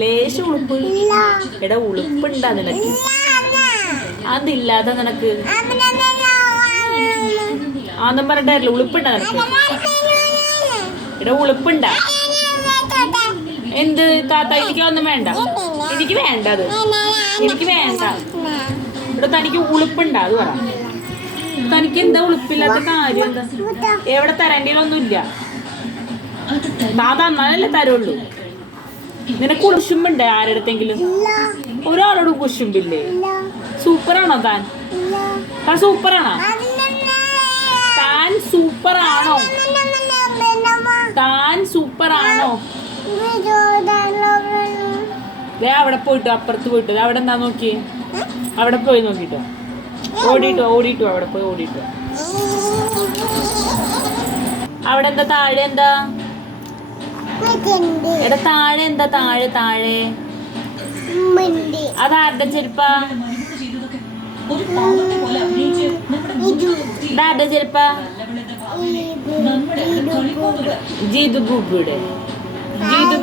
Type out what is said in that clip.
ലേശം ഉളുപ്പ്. എടാ ഉളുപ്പുണ്ടാ നിനക്ക്? അതില്ലാതെ നിനക്ക് ആന്നും പറഞ്ഞിട്ടല്ല. ഉളുപ്പുണ്ടാ നിനക്ക്? എടാ ഉളുപ്പുണ്ടാ? എന്ത് താത്ത? എനിക്കൊന്നും വേണ്ട. എനിക്ക് വേണ്ട. അത് എനിക്ക് വേണ്ട. ഇവിടെ തനിക്ക് ഉളുപ്പുണ്ടാ? അത് പറ. തനിക്ക് എന്താ ഉളുപ്പില്ലാത്ത കാര്യം? എന്താ? എവിടെ തരേണ്ടതൊന്നുമില്ല. താത്ത എന്നാലല്ലേ തരുള്ളൂ. നിനക്ക് കുശുമ്പുണ്ടേ ആരെടുത്തെങ്കിലും? ഒരാളോട് കുശുമ്പില്ലേ? സൂപ്പറാണോ താൻ? താൻ സൂപ്പറാണോ? താൻ സൂപ്പറാണോ? താൻ സൂപ്പറാണോ? അവിടെ പോയിട്ടോ, അപ്പുറത്ത് പോയിട്ടോ. അവിടെ എന്താ നോക്കിയേ? അവിടെ പോയി നോക്കിട്ടോ. ഓടിട്ടോ. അവിടെ പോയി ഓടിട്ടോ. അവിടെ എന്താ? താഴെ എന്താ? എടാ താഴെ എന്താ? താഴെ അതാരുടെ ചെരുപ്പാ? ഇതാരുടെ ചെരുപ്പാ? ജീതു ബൂബിയുടെ. ജീതു